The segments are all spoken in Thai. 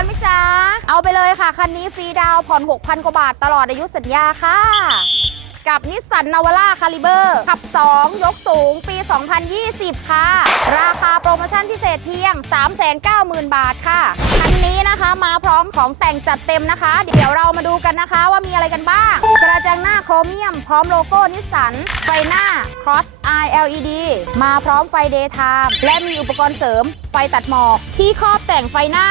กันไหมจ๊ะ เอาไปเลยค่ะ คันนี้ฟรีดาวผ่อน 6,000 กว่าบาทตลอดอายุสัญญาค่ะ กับนิสสันนาวาร่าคาลิเบอร์ขับ 2 ยกสูงปี 2020 ค่ะ ราคาโปรโมชั่นพิเศษเพียง 390,000 บาทค่ะ นี้นะคะมาพร้อมของแต่งจัดเต็มนะคะ เดี๋ยวเรามาดูกันนะคะว่ามีอะไรกันบ้าง กระจังหน้าโครเมียม พร้อมโลโก้นิสสัน ไฟหน้า Cross Eye LED มาพร้อมไฟ Daytime และมีอุปกรณ์เสริม ไฟตัดหมอก ที่ครอบแต่งไฟหน้า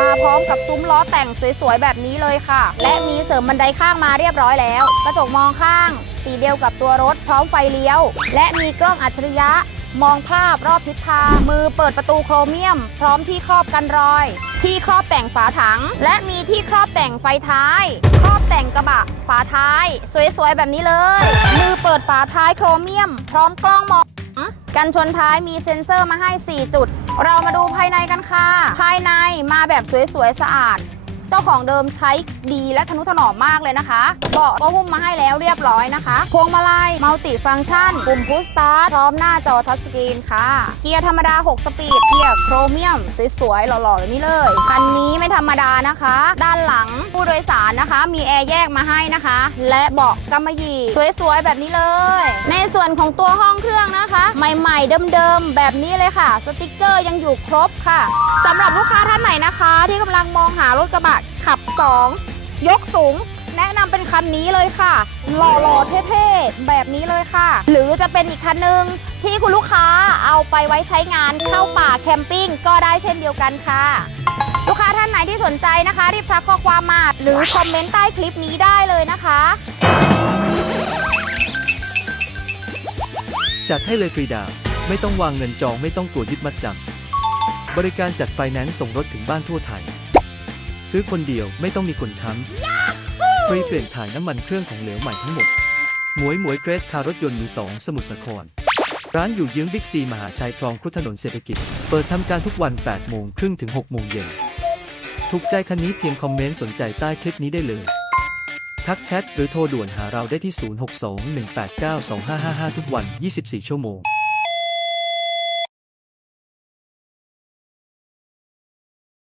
มาพร้อมกับซุ้มล้อแต่งสวยๆ แบบนี้เลยค่ะ และมีเสริมบันไดข้างมาเรียบร้อยแล้ว กระจกมองข้างสีเดียวกับตัวรถพร้อมไฟเลี้ยว และมีกล้องอัจฉริยะ มองภาพรอบทิศทาง มือเปิดประตูโครเมียม พร้อมที่ครอบกันรอย ที่ครอบแต่งฝาถัง และมีที่ครอบแต่งไฟท้าย ครอบแต่งกระบะ ฝาท้าย สวยๆ แบบนี้เลย มือเปิดฝาท้ายโครเมียม พร้อมกล้องมองกันชนท้ายมีเซ็นเซอร์มาให้ 4 จุด เรามาดูภายในกันค่ะ ภายในมาแบบสวยๆ สะอาด เจ้าของเดิมใช้ดีและทนุถนอมมากเลยนะคะเบาะก็หุ้มมาให้แล้วเรียบร้อยนะคะ พวงมาลัยมัลติฟัง c t ชันปุ่มพุชสตาร์ทพร้อมหน้าจอทัชสกรีนค่ะ เกียร์ธรรมดา 6 สปีด เกียร์โครเมียม สวยๆ หล่อๆแบบนี้เลย คันนี้ไม่ธรรมดานะคะ ด้านหลังผู้โดยสารนะคะ มีแอร์แยกมาให้นะคะ และเบาะกำมะหยี่สวยๆ แบบนี้เลย ในส่วนของตัวห้องเครื่องนะคะ ใหม่ๆ เดิมๆ แบบนี้เลยค่ะ สติกเกอร์ยังอยู่ครบค่ะ สำหรับลูกค้าท่านไหนนะคะ ที่กำลังมองหารถกระบะขับ 2 ยกสูง แนะนำเป็นคันนี้เลยค่ะ หล่อๆเท่ๆ แบบนี้เลยค่ะ หรือจะเป็นอีกคันหนึ่งที่คุณลูกค้าเอาไปไว้ใช้งานเข้าป่าแคมปิ้งก็ได้เช่นเดียวกันค่ะ ลูกค้าท่านไหนที่สนใจนะคะ รีบทักข้อความมา หรือคอมเมนต์ใต้คลิปนี้ได้เลยนะคะ จัดให้เลยฟรีดาว ไม่ต้องวางเงินจองไม่ต้องกลัวยึดมัดจำ บริการจัดไฟแนนซ์ส่งรถถึงบ้านทั่วไทย ซื้อคนเดียวไม่ต้องมีคนค้ำฟรีเปลี่ยนถ่ายน้ำมันเครื่องของเหลวใหม่ทั้งหมด หมวยหมวยเกรดคารถยนต์มือสองสมุทรสาคร ร้านอยู่เยื้องบิ๊กซีมหาชัยคลองครุฑถนนเศรษฐกิจ เปิดทำการทุกวัน 8 โมงครึ่งถึง 6 โมงเย็น ถูกใจคันนี้เพียงคอมเมนต์สนใจใต้คลิปนี้ได้เลย ทักแชทหรือโทรด่วนหาเราได้ที่ 0621892555 ทุกวัน 24 ชั่วโมง